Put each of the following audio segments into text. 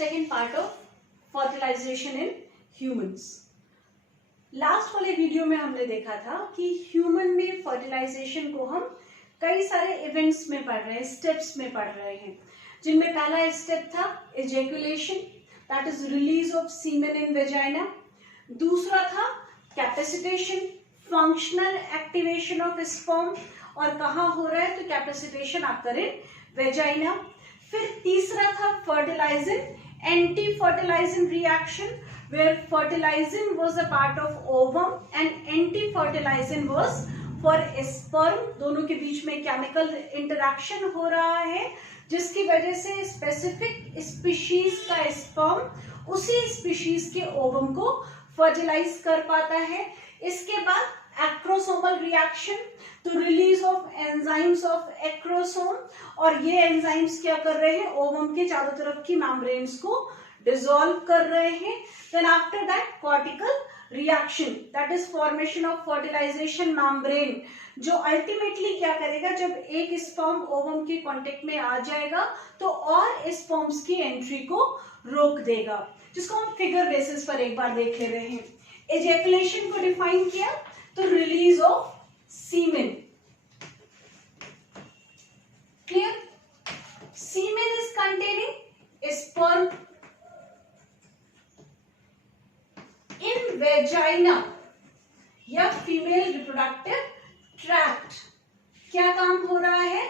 Second part of fertilisation in humans. Last वाले video में हमने देखा था कि ह्यूमन में फर्टिलाइजेशन को हम कई सारे इवेंट्स में पढ़ रहे हैं, स्टेप्स में पढ़ रहे हैं, जिनमें पहला स्टेप था ejaculation, that is release of semen in vagina. दूसरा था capacitation, functional activation of sperm, और कहाँ हो रहा है तो कैपेसिटेशन आपका इन वेजाइना। फिर तीसरा था fertilising, anti fertilising reaction, where fertilizing was a part of ovum and anti-fertilizing was for sperm। दोनों के बीच में केमिकल इंटरैक्शन हो रहा है जिसकी वजह से स्पेसिफिक स्पीशीज का स्पर्म उसी स्पीशीज के ओवम को फर्टिलाइज कर पाता है। इसके बाद एक्रोसोमल रिएक्शन, तो release of enzymes of acrosome, और ये एंजाइम्स क्या कर रहे हैं, ओवम के चारों तरफ की मेम्ब्रेन्स को डिसॉल्व कर रहे हैं। Then after that cortical reaction, that is formation of fertilisation membrane, जो अल्टीमेटली क्या करेगा, जब एक स्पर्म ओवम के कांटेक्ट में आ जाएगा तो और स्पर्म्स की एंट्री को रोक देगा, जिसको हम फिगर बेसिस पर एक बार देख ले रहे हैं। एजैकुलेशन को डिफाइन किया तो release of semen, clear. Semen is containing sperm in vagina या फीमेल रिप्रोडक्टिव ट्रैक्ट। क्या काम हो रहा है,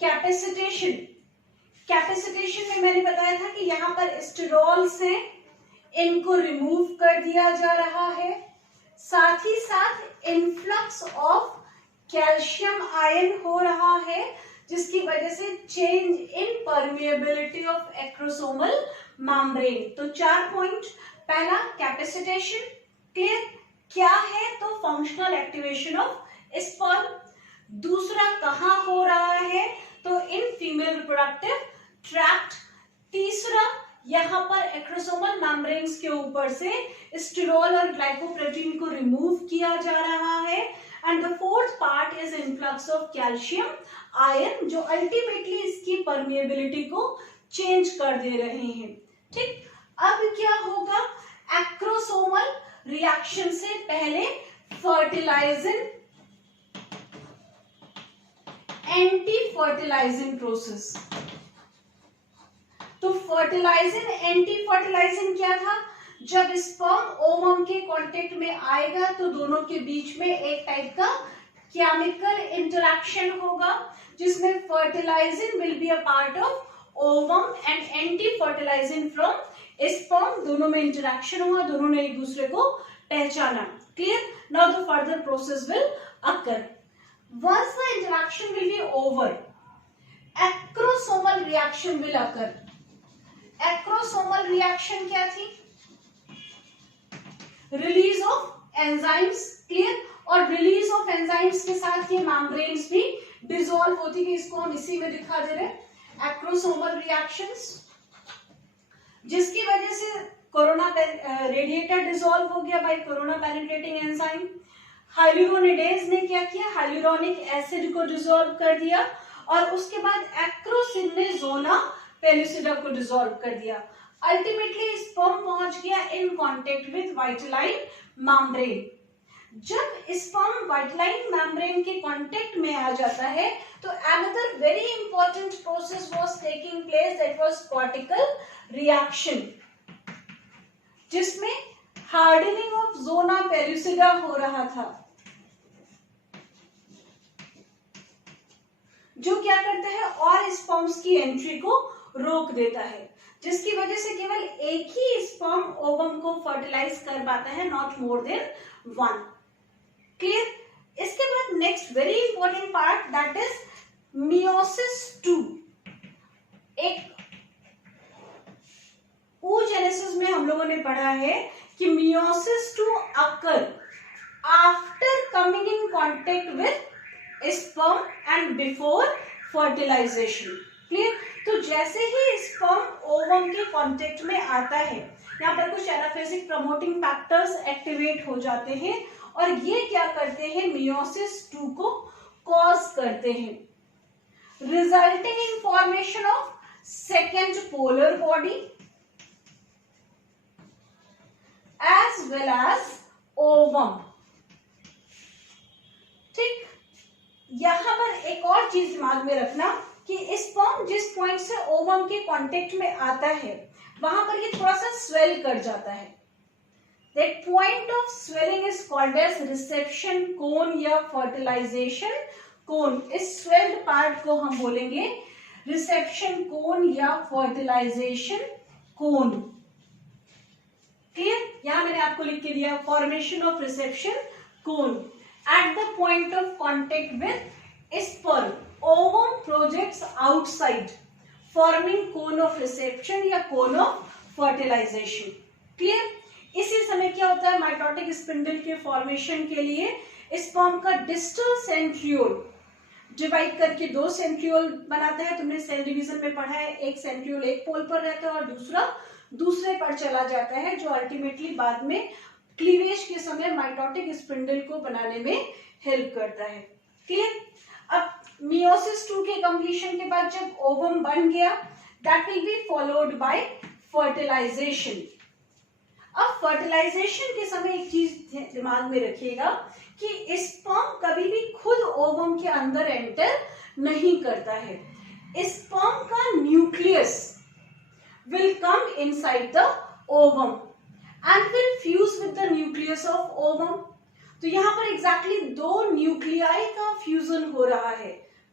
कैपेसिटेशन। कैपेसिटेशन में मैंने बताया था कि यहाँ पर स्टेरॉल्स हैं, इनको रिमूव कर दिया जा रहा है। साथ ही साथ इनफ्लक्स ऑफ कैल्शियम आयन हो रहा है जिसकी वजह से change in permeability of acrosomal membrane. तो 4 पॉइंट, पहला कैपेसिटेशन, क्लियर, क्या है तो फंक्शनल एक्टिवेशन ऑफ स्पर्म। दूसरा कहाँ हो रहा है तो इन फीमेल रिप्रोडक्टिव ट्रैक्ट। तीसरा यहाँ पर एक्रोसोमल मेम्ब्रेन्स के ऊपर से स्टेरॉल और ग्लाइकोप्रोटीन को रिमूव किया जा रहा है। And the fourth part is influx of calcium ion, जो अल्टीमेटली इसकी परमिएबिलिटी को चेंज कर दे रहे हैं। ठीक, अब क्या होगा, एक्रोसोमल रिएक्शन से पहले फर्टिलाइजिंग एंटी फर्टिलाइजिंग प्रोसेस। तो फर्टिलाइजिंग एंटी फर्टिलाइजिंग क्या था, जब स्पर्म ओवम के कांटेक्ट में आएगा तो दोनों के बीच में एक टाइप का केमिकल इंटरैक्शन होगा जिसमें fertilising will be a part of ovum and anti fertilising from sperm. दोनों में इंटरैक्शन हुआ, दोनों ने एक दूसरे को पहचाना, clear. Now the further process will occur. Once the interaction will be over, acrosomal reaction will occur. Acrosomal reaction क्या थी, रिलीज ऑफ एंजाइम्स, क्लियर, और रिलीज ऑफ एंजाइम्स के साथ ये मेम्ब्रेन्स भी डिसॉल्व होती है। इसको हम इसी में दिखा दे रहे हैं, एक्रोसोमल रिएक्शंस, जिसकी वजह से कोरोना रेडिएटर डिसॉल्व हो गया bye corona penetrating enzyme. Hyaluronidase ने क्या किया, हाइलुरोनिक एसिड को डिसॉल्व कर दिया, और उसके बाद एक्रोसिन ने जोना पेलुसिडा को डिसॉल्व कर दिया। अल्टीमेटली स्पर्म पहुंच गया इन कांटेक्ट विद वाइटलाइन मेम्ब्रेन। जब स्पर्म वाइटलाइन मेम्ब्रेन के कांटेक्ट में आ जाता है तो another very important process was taking place, that was cortical reaction, जिसमें हार्डनिंग ऑफ जोना पेलुसिडा हो रहा था, जो क्या करता है और स्पर्म्स की एंट्री को रोक देता है, जिसकी वजह से केवल एक ही स्पर्म ओवम को फर्टिलाइज कर पाता है, not more than one, clear. इसके बाद next very important part, that is meiosis 2। एक oogenesis में हम लोगों ने पढ़ा है कि meiosis 2 occur after coming in contact with sperm and before fertilisation, clear. तो जैसे ही स्पर्म ओवम के कांटेक्ट में आता है, यहाँ पर कुछ एनाफेसिक प्रमोटिंग फैक्टर्स एक्टिवेट हो जाते हैं और ये क्या करते हैं, मियोसिस 2 को कॉज करते हैं, resulting in formation of second polar body, as well as ovum. ठीक, यहां पर एक और चीज दिमाग में रखना कि स्पर्म जिस पॉइंट से ओवम के कांटेक्ट में आता है वहां पर ये थोड़ा सा स्वेल कर जाता है. That point of swelling is called as reception cone या fertilization cone. इस swelled part को हम बोलेंगे reception cone या fertilization cone. क्लियर? यहां मैंने आपको लिख के दिया formation of reception cone at the point of contact with sperm. Ovum projects outside, forming cone of reception या cone of fertilization. क्लियर? इसी समय क्या होता है, माइटोटिक स्पिंडल के फॉर्मेशन के लिए स्पर्म का डिस्टल सेंट्रियोल डिवाइड करके दो सेंट्रियोल बनाता है. तुमने सेल डिवीजन में पढ़ा है, एक सेंट्रियोल एक पोल पर रहता है और दूसरा दूसरे पर चला जाता है, जो अल्टीमेटली बाद में क्लीवेज के समय माइटोटिक स्पिंडल को बनाने में हेल्प करता है. क्लियर? अब मियोसिस 2 के कंप्लीशन के बाद जब ओवम बन गया, that will be followed by fertilisation. अब फर्टिलाइजेशन के समय एक चीज दिमाग में रखिएगा कि स्पर्म कभी भी खुद ओवम के अंदर एंटर नहीं करता है. स्पर्म का nucleus will come inside the ovum and will fuse with the nucleus of ovum. तो यहाँ पर एग्जैक्टली दो न्यूक्लियाई का फ्यूजन हो रहा है.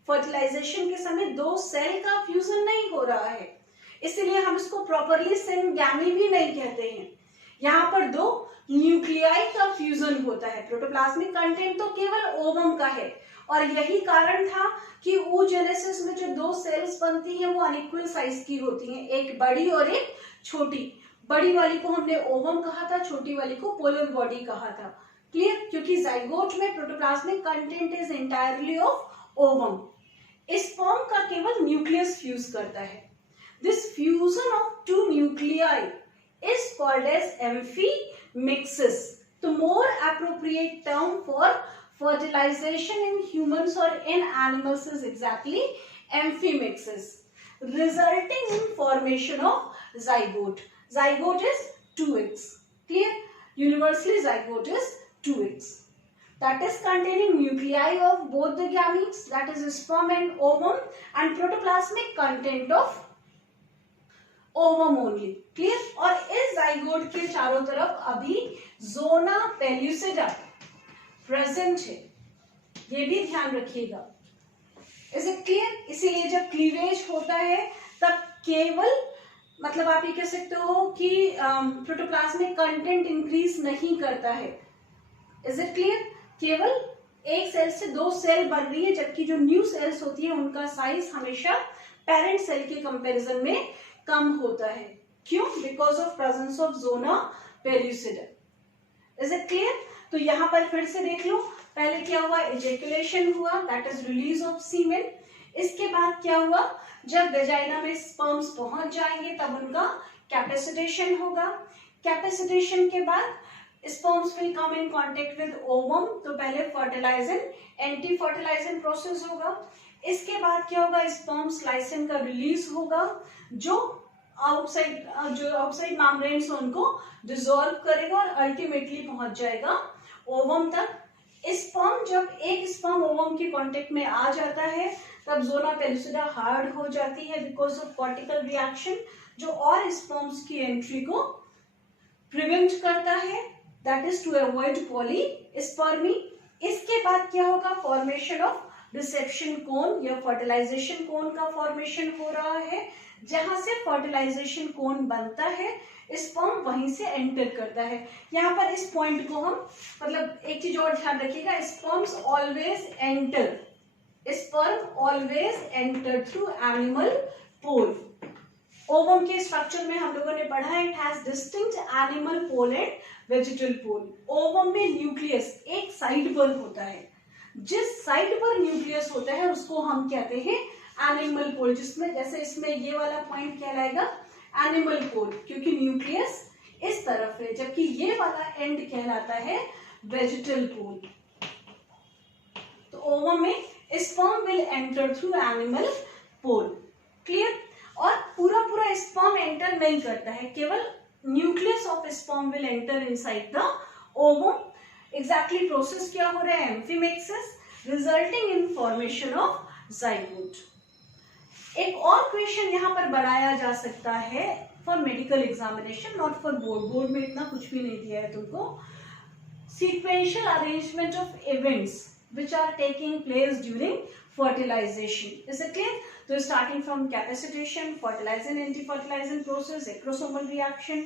फर्टिलाइजेशन के समय दो सेल का फ्यूजन नहीं हो रहा है, इसलिए हम इसको प्रॉपरली सिनगैमी भी नहीं कहते हैं. यहाँ पर दो न्यूक्लियाई का फ्यूजन होता है. प्रोटोप्लाज्मिक कंटेंट तो केवल ओवम का है और यही कारण था कि oogenesis में जो दो सेल्स बनती हैं वो अनइक्वल साइज की होती हैं, एक बड़ी और एक छोटी. बड़ी वाली को हमने ओवम कहा था, छोटी वाली को पोलर बॉडी कहा था. क्लियर? क्योंकि जाइगोट में protoplasmic content is entirely of ovum. Sperm का केवल न्यूक्लियस फ्यूज करता है. This fusion of two nuclei is called as amphimixis. The more appropriate term for fertilization in humans or in animals is exactly amphimixis, resulting in formation of zygote. Zygote is 2 eggs. Clear? Universally zygote is 2 eggs. That is containing nuclei of both the gametes, that is sperm and ovum, and protoplasmic content of ovum only. Clear? और इस zygote के चारों तरफ अभी जोना pellucida present है, ये भी ध्यान रखिएगा. Is it clear? इसीलिए जब क्लीवेज होता है तब केवल मतलब आप ये कह सकते हो कि प्रोटोप्लाज्मिक कंटेंट इंक्रीज नहीं करता है. Is it clear? केवल एक सेल से दो सेल बन रही है, जबकि जो न्यू सेल्स होती है उनका साइज हमेशा पेरेंट सेल के कंपैरिजन में कम होता है. क्यों? Because of presence of zona pellucida. Is it clear? तो यहां पर फिर से देख लो, पहले क्या हुआ, इजेकुलेशन हुआ, दैट इज रिलीज ऑफ सीमेन. इसके बाद क्या हुआ, जब वेजाइना में स्पर्म्स पहुंच जाएंगे तब उनका कैपेसिटेशन होगा. कैपेसिटेशन के बाद sperms will come in contact with ovum. तो पहले फर्टिलाइजन एंटी फर्टिलाइजन प्रोसेस होगा. इसके बाद क्या होगा, स्पर्म्स लाइसिन का रिलीज होगा जो आउटसाइड मेम्ब्रेन्स उनको डिसॉल्व करेगा और अल्टीमेटली पहुंच जाएगा ओवम तक. स्पर्म जब एक स्पर्म ओवम के कांटेक्ट में आ जाता है तब जोना पेल्यूसिडा हार्ड हो जाती है बिकॉज ऑफ कॉर्टिकल रिएक्शन, जो और स्पर्म्स की एंट्री को प्रिवेंट करता है, that is to avoid polyspermy. इसके बाद क्या होगा, फॉर्मेशन ऑफ रिसेप्शन कोन या फर्टिलाइजेशन कोन का फॉर्मेशन हो रहा है. जहां से फर्टिलाइजेशन कोन बनता है स्पर्म वहीं से एंटर करता है. यहाँ पर इस पॉइंट को हम मतलब एक चीज और ध्यान रखिएगा, sperm always enter through animal pole. Ovum के स्ट्रक्चर में हम लोगों ने पढ़ा है it has distinct animal pole and vegetal pole. Ovum में न्यूक्लियस एक साइड पर होता है, जिस साइड पर न्यूक्लियस होता है उसको हम कहते हैं एनिमल पोल, जिसमें जैसे इसमें ये वाला पॉइंट कहलाएगा एनिमल पोल क्योंकि न्यूक्लियस इस तरफ है, जबकि ये वाला एंड कहलाता है वेजिटल पोल. तो ओवम में sperm will enter through animal pole. Clear? और पूरा स्पर्म एंटर नहीं करता है, केवल nucleus of sperm will enter inside the ovum. Exactly process क्या हो रहा है? Amphimixis, resulting in formation of zygote. एक और क्वेश्चन यहाँ पर बनाया जा सकता है for medical examination, not for board. Board में इतना कुछ भी नहीं दिया है तुमको. Sequential arrangement of events which are taking place during fertilization. Is it clear? So starting from capacitation, fertilizing, anti-fertilizing process, acrosomal reaction,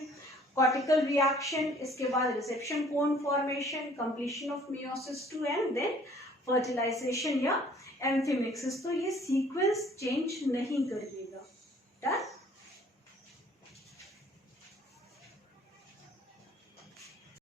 cortical reaction, इसके बाद reception cone formation, completion of meiosis 2 and then fertilization या amphimixis. तो ये sequence change नहीं करिएगा. Done?